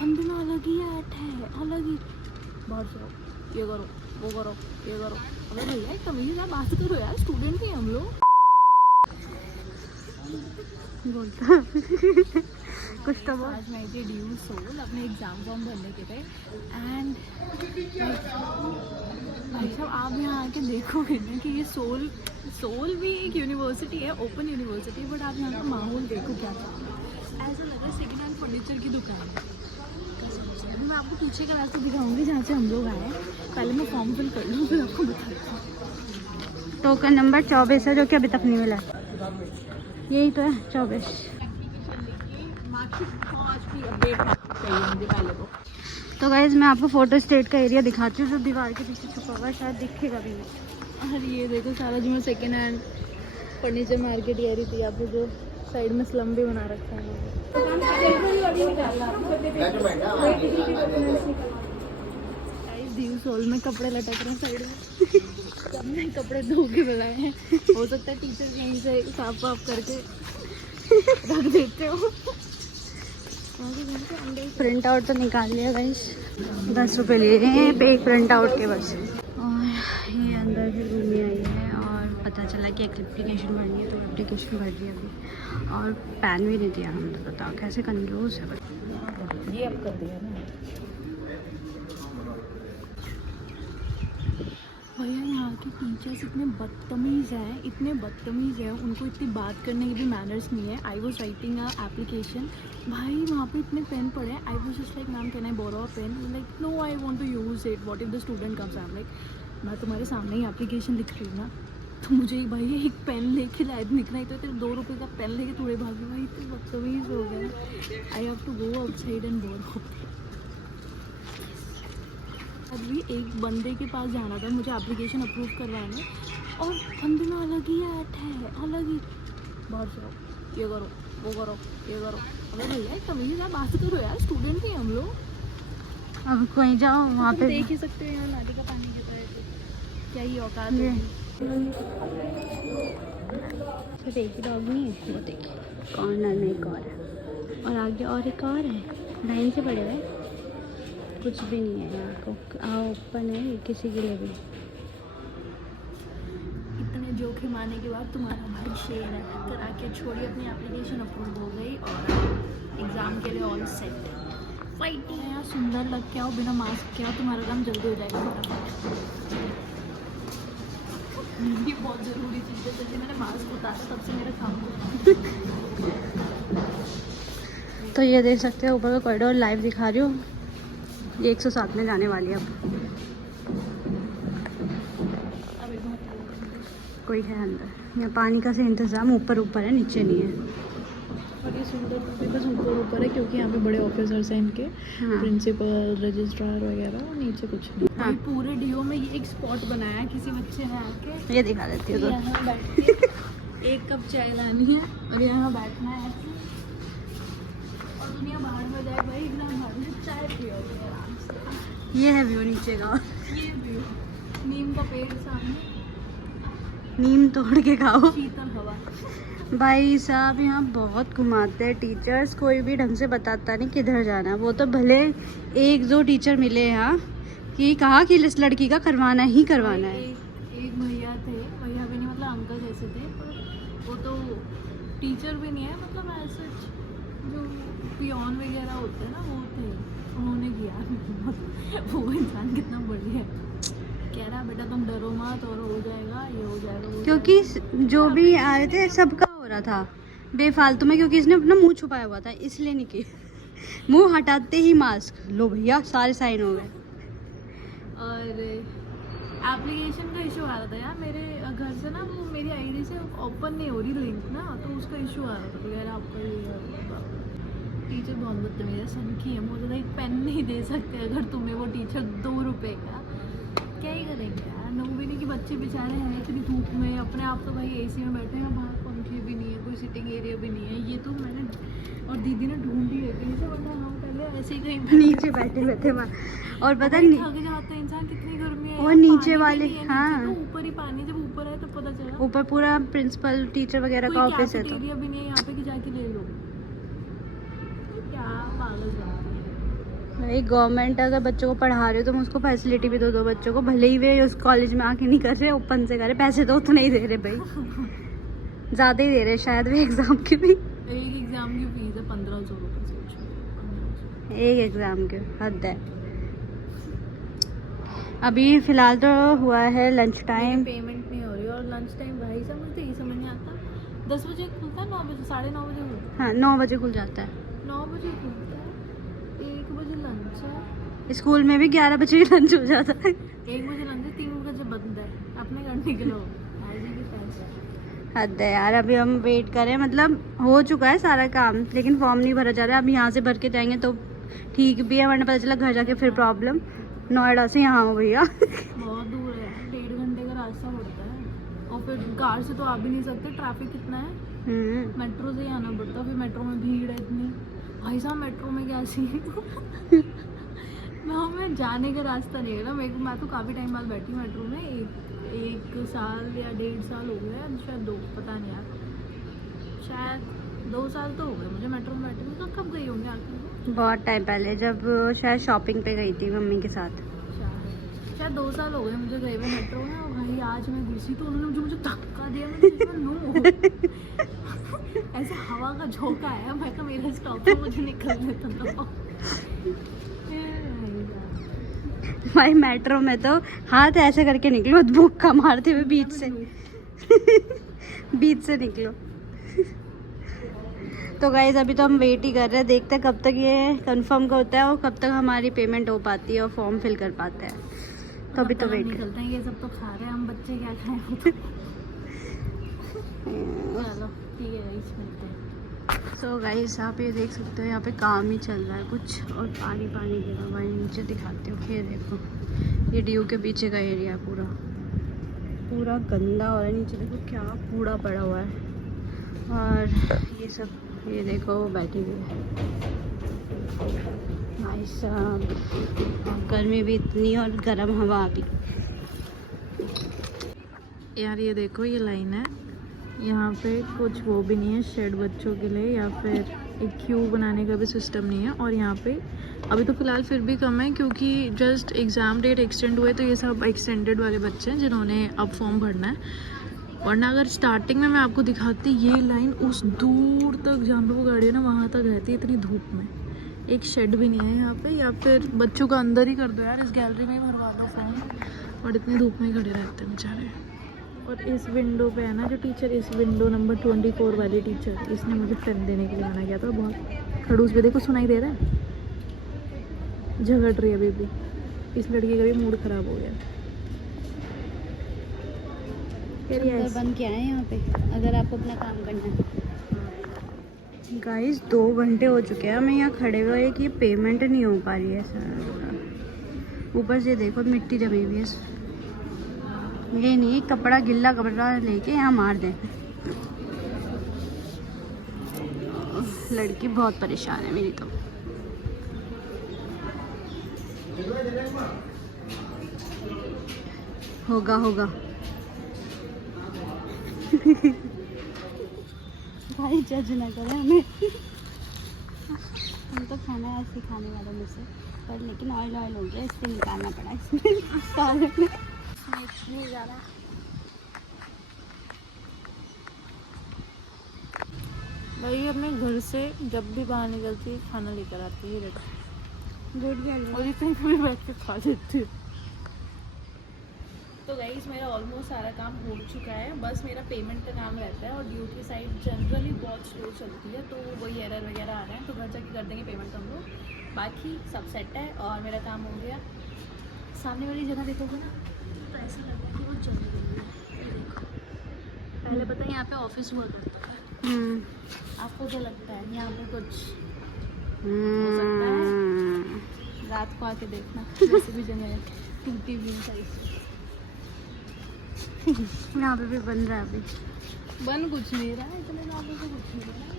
Fund में अलग ही eight है, अलग ही बाहर जाओ, ये करो, वो करो, ये करो। अबे भैया एक तमीज़ है, बात करो यार, स्टूडेंट ही हम लोग। बोलता कुछ तो बोल। आज मैं थी ड्यू सोल अपने एग्ज़ाम फॉर्म भरने के लिए एंड भाई साहब आप यहाँ आके देखोगे ना कि ये सोल भी एक यूनिवर्सिटी है, ओपन यूनिवर्सिटी, बट आप यहाँ का माहौल देखो क्या चल रहा है। ऐसा लगा सेकेंड हैंड फर्नीचर की दुकान है। मैं आपको पीछे का रास्ता दिखाऊंगी जहाँ से हम लोग आए हैं। पहले मैं फॉर्म फिल कर लूँ फिर आपको बताती हूँ। टोकन नंबर 24 है जो कि अभी तक नहीं मिला। यही तो है 24। तो गाइज मैं आपको फोटो स्टेट का एरिया दिखाती हूँ जो दीवार के पीछे छुपा हुआ है, शायद दिखेगा भी नहीं। अरे ये देखो सारा जो मैं सेकेंड हैंड फर्नीचर मार्केट कह रही थी, आपको जो साइड में स्लम भी बना रखा है। ड्यू सोल में कपड़े लटक रहे हैं साइड में। सबने कपड़े धो के बनाए हैं, हो सकता है टीचर यहीं से साफ वाफ करके रख देते हो। प्रिंट आउट तो निकाल लिया गाइस, 10 रुपये ले रहे हैं एक प्रिंट आउट के बस। और ये अंदर से घूमने आई है और पता चला कि एक एप्लीकेशन भरनी है, तो एप्लीकेशन भर रही है अभी। और पैन भी नहीं दिया हमने, तो बताओ कैसे कंजूस है। ये अब कर दिया ना भैया। यहाँ के टीचर्स इतने बदतमीज़ हैं, उनको इतनी बात करने की भी मैनर्स नहीं है। I was writing a application, भाई वहाँ पे इतने पेन पड़े हैं। I was just like ma'am can I borrow a pen, like no I want to use it, what if the student comes. I am like मैं तुम्हारे सामने ही application लिख रही हूँ ना, तो मुझे भाई एक पेन लेके लाइट लिखना ही तो 2 रुपये का पेन लेके थोड़े भागे, भाई इतने बदतमीज़ हो गए। I have to go outside and borrow. अभी एक बंदे के पास जाना था मुझे एप्लीकेशन अप्रूव करवाने, और बंदे में अलग ही ऐट है, अलग ही बाहर जाओ, ये करो, वो करो, ये करो। अबे भैया एक तमीज़ है, बात करो यार, स्टूडेंट ही हम लोग। अब कहीं जाओ वहाँ पे देख ही सकते हो यहाँ नाली का पानी गिरता है, तो क्या ही औकात है। सिर्फ एक ही डॉग नहीं है, वो देखिए कॉर्नर में एक और है और आगे और एक और है, लाइन से पड़े हुए। कुछ भी नहीं है यहाँ को, ओपन है ये किसी के लिए भी। इतने जोखिम आने के बाद तुम्हारा भाई शेर है, करा के छोड़ी, अपनी एप्लीकेशन अप्रूव हो गई और एग्ज़ाम के लिए ऑल सेट। फाइटिंग है यार, सुंदर लग के आओ, बिना मास्क के आओ, तुम्हारा काम जल्दी हो जाएगा फटाफट। ये बहुत ज़रूरी चीज़ है, जैसे मैंने मास्क उतारा तब से मेरा काम हो। तो ये देख सकते हो ऊपर का कॉरिडोर लाइव दिखा रही हूँ, ये 107 में जाने वाली है अब। कोई है अंदर, यहाँ पानी का से इंतज़ाम ऊपर है, नीचे नहीं है। और ये सुंदर भी बस ऊपर है क्योंकि यहाँ पे बड़े ऑफिसर्स हैं इनके, हाँ। प्रिंसिपल, रजिस्ट्रार वगैरह, नीचे कुछ नहीं। हाँ। पूरे डीओ में ये एक स्पॉट बनाया है, किसी बच्चे ने आके ये दिखा देती हूँ तो यहाँ बैठ के एक कप चाय लानी है और यहाँ बैठना है ऐसे, और दुनिया बाहर में जाए भाई, एकदम बाहर में चाय पियो आराम से। ये है व्यू नीचे का, ये व्यू, नीम का पेड़ सामने, नीम तोड़ के खाओ। शीतल हवा। भाई साहब यहाँ बहुत घुमाते हैं टीचर्स, कोई भी ढंग से बताता नहीं किधर जाना। वो तो भले 1-2 टीचर मिले यहाँ कि कहा कि इस लड़की का करवाना ही करवाना है। एक भैया थे, भैया भी नहीं मतलब अंकल जैसे थे, पर वो तो टीचर भी नहीं है, मतलब ऐसे जो पियोन वगैरह होते हैं ना वो थे, उन्होंने किया। वो इंसान कितना बढ़िया है, कह रहा बेटा तुम डरो मत और हो जाएगा, ये हो जाएगा। क्योंकि जो भी आए थे सबका हो रहा था बेफालतू में, क्योंकि इसने अपना मुंह छुपाया हुआ था इसलिए नहीं की। मुंह हटाते ही मास्क लो भैया, सारे साइन हो गए। और एप्लीकेशन का इशू आ रहा था यार, मेरे घर से ना वो मेरी आईडी से ओपन नहीं हो रही लिंक ना, तो उसका इशू आ रहा था। तो यार आपका टीचर बहुत बदतमीज है, सनकी है, मुझे एक पेन नहीं दे सकते अगर तुम्हें वो टीचर 2 रुपये का, क्या ही करेंगे यार। नो भी नहीं कि बच्चे बेचारे हैं इतनी धूप में, अपने आप तो भाई एसी में बैठे हैं, बाहर पंखे भी नहीं है, कोई सिटिंग एरिया भी नहीं है। ये तो मैंने और दीदी ने ढूंढ ही रखी है, वरना हम पहले ऐसे ही कहीं नीचे बैठे हुए थे वहाँ, और पता नहीं थक जाते हैं इंसान, कितनी गर्मी है। और नीचे वाले हाँ तो ऊपर ही पानी, जब ऊपर है तो पता चला ऊपर पूरा प्रिंसिपल टीचर वगैरह का ऑफिस है, तो एरिया भी नहीं है यहाँ पे कि जाके ले लो। क्या पागल बनती है। भाई गवर्नमेंट अगर बच्चों को पढ़ा रहे हो तो उसको फैसिलिटी भी दो बच्चों को, भले ही वे उस कॉलेज में आके नहीं कर रहे, ओपन से कर रहे, पैसे तो उतने ही दे रहे भाई, ज़्यादा ही दे रहे शायद वे एग्ज़ाम के भी। एक एग्जाम की फीस है 1500 रुपये, सोचो। एक एग्ज़ाम के हद है। अभी फ़िलहाल तो हुआ है लंच टाइम, पेमेंट नहीं हो रही और लंच टाइम भाई साहब मुझे यही समझ नहीं आता, 10 बजे खुलता है, 9 बजे, 9:30 बजे खुलता हाँ 9 बजे खुल जाता है। है, 9 बजे खुलता है, 1 बजे लंच है, स्कूल में भी 11 बजे ही लंच हो जाता है। 1 बजे लंच है, 3 बजे बंद है, अपने घर निकलो भाई जी के पैसे। हद है यार। अभी हम वेट करें, मतलब हो चुका है सारा काम लेकिन फॉर्म नहीं भरा जा रहा है। अब यहाँ से भर के जाएंगे तो ठीक भी है, वरना पता चला घर जाके फिर प्रॉब्लम। नोएडा से यहाँ हो भैया बहुत दूर है, 1.5 घंटे का रास्ता पड़ता है और फिर कार से तो आ भी नहीं सकते, ट्रैफिक कितना है। मेट्रो से ही आना पड़ता, फिर मेट्रो में भीड़ है इतनी भाई साहब, मेट्रो में क्या सीन मैं जाने का रास्ता नहीं है ना मेरे को, मैं तो काफ़ी टाइम बाद बैठी हूँ मेट्रो में, एक साल या 1.5 साल हो गया शायद, 2 पता नहीं यार, शायद 2 साल तो हो गए मुझे मेट्रो में बैठे। तो कब गई होंगी आखिर? बहुत टाइम पहले, जब शायद शॉपिंग पे गई थी मम्मी के साथ। शायद 2 साल हो गए मुझे गए हुए मेट्रो में। और भाई आज मैं घुसी तो उन्होंने मुझे धक्का दिया, मैंने नो ऐसे हवा का झोंका आया, मैं कहा मेरा स्टॉप है, मुझे निकलने दो। भाई मेट्रो में तो हाथ ऐसे करके निकलो, धक्का मारते हुए बीच से बीच से निकलो। तो गाइज अभी तो हम वेट ही कर रहे हैं, देखते हैं कब तक ये कंफर्म का होता है और कब तक हमारी पेमेंट हो पाती है और फॉर्म फिल कर पाते हैं। तो अभी तो वेट निकलते हैं, ये सब तो खा रहे हैं, हम बच्चे क्या खाएं। चलो ठीक है गाइस, मिलते हैं। सो गाइस आप ये देख सकते हो, यहाँ पे काम ही चल रहा है कुछ और पानी पानी गिरा हुआ है नीचे, दिखाते हो। ये देखो, ये ड्यू के पीछे का एरिया पूरा पूरा गंदा हो रहा है, नीचे देखो क्या कूड़ा पड़ा हुआ है। और ये सब, ये देखो बैठी हुई है भाई साहब, गर्मी भी इतनी और गर्म हवा भी। यार ये देखो, ये लाइन है, यहाँ पे कुछ वो भी नहीं है शेड बच्चों के लिए, या फिर एक क्यू बनाने का भी सिस्टम नहीं है। और यहाँ पे अभी तो फ़िलहाल फिर भी कम है क्योंकि जस्ट एग्ज़ाम डेट एक्सटेंड हुए, तो ये सब एक्सटेंडेड वाले बच्चे हैं जिन्होंने अब फॉर्म भरना है। वरना अगर स्टार्टिंग में मैं आपको दिखाती, ये लाइन उस दूर तक जहाँ पे वो गाड़ी है ना, वहाँ तक रहती है इतनी धूप में। एक शेड भी नहीं है यहाँ पे, या फिर बच्चों का अंदर ही कर दो यार, इस गैलरी में ही भरवा दो फॉर्म, और इतनी धूप में ही खड़े रहते हैं बेचारे। और इस विंडो पे है ना जो टीचर, इस विंडो नंबर 24 वाली टीचर, इसने मुझे पेन देने के लिए मना किया था। बहुत खड़ूस भी देखो, सुनाई दे रहा है, झगड़ रही है अभी भी। इस लड़की का भी मूड ख़राब हो गया। बन के आए यहाँ पे अगर आपको अपना काम करना है। गाइस 2 घंटे हो चुके हैं हमें यहाँ खड़े हुए कि ये पेमेंट नहीं हो पा रही है सर। ऊपर से देखो मिट्टी जमी हुई है, ये नहीं कपड़ा, गिल्ला कपड़ा लेके यहाँ मार दें। लड़की बहुत परेशान है मेरी तो। होगा होगा भाई जज ना करें हमें हम तो खाना ऐसे खाने वालों में से, पर लेकिन ऑयल ऑयल हो गया, इससे निकालना पड़ा इसमें सालन में इतनी ज़्यादा। भाई अपने घर से जब भी बाहर निकलती है खाना लेकर आती है, गुड गर्ल, और इतने भी बैठ के खा लेती है। तो गाइस मेरा ऑलमोस्ट सारा काम हो चुका है, बस मेरा पेमेंट का काम रहता है। और ड्यू की साइड जनरली बहुत स्लो चलती है, तो वही एरर वगैरह आ रहे हैं, तो घर जाके कर देंगे पेमेंट हम लोग। बाकी सब सेट है और मेरा काम हो गया। सामने वाली जगह देखोगे ना तो ऐसा लग रहा है कि वो जल रही है। ये देखो, पहले पता है यहाँ पे ऑफिस हुआ करता था। आपको क्या लगता है यहाँ पे कुछ हो सकता है? रात को आके देखना, वैसे भी जगह टूटी हुई साइज। यहाँ पे भी बन रहा है, अभी बन कुछ नहीं रहा है, इतने ज़्यादा से कुछ नहीं रहा है।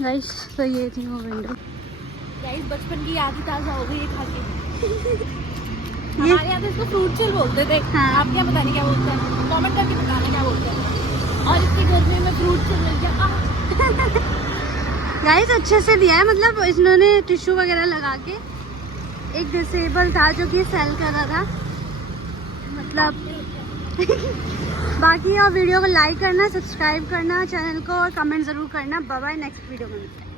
गाइस तो ये थी वो विंडो। गाइस बचपन की याद ही ताज़ा हो गई है खा के। हमारे यहाँ तो इसको फ्रूट चिल बोलते थे। हाँ। आप क्या पता नहीं क्या बोलते हैं, कमेंट करके बताना क्या बोलते हैं। और इतनी गर्मी में फ्रूट चिल मिल गया। गाइस अच्छे से दिया है, मतलब इन्होंने टिश्यू वगैरह लगा के। एक डिसेबल था जो कि सेल कर रहा था, मतलब बाकी और वीडियो को लाइक करना, सब्सक्राइब करना चैनल को और कमेंट ज़रूर करना। बाय बाय, नेक्स्ट वीडियो में मिलते हैं।